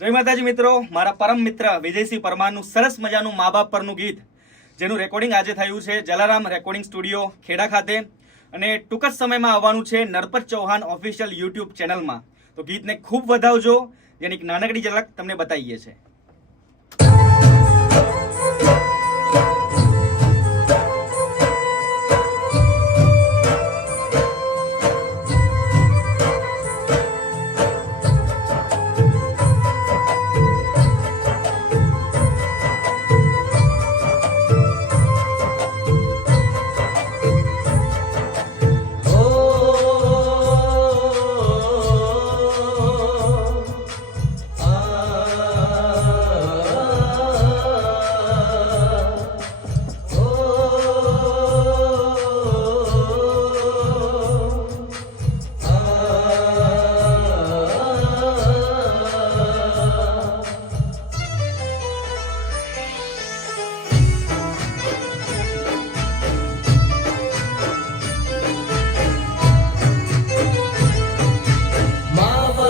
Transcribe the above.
જય માતાજી મિત્રો, મારા પરમ મિત્ર વિજયસિંહ પરમારનું સરસ મજાનું મા બાપ પરનું ગીત જેનું રેકોર્ડિંગ આજે થયું છે જલારામ રેકોર્ડિંગ સ્ટુડિયો ખેડા ખાતે અને ટૂંક જ સમયમાં આવવાનું છે નરપત ચૌહાણ ઓફિશિયલ યુટ્યુબ ચેનલમાં. તો ગીતને ખૂબ વધાવજો, જેની એક નાનકડી ઝલક તમને બતાવીએ છીએ. મારા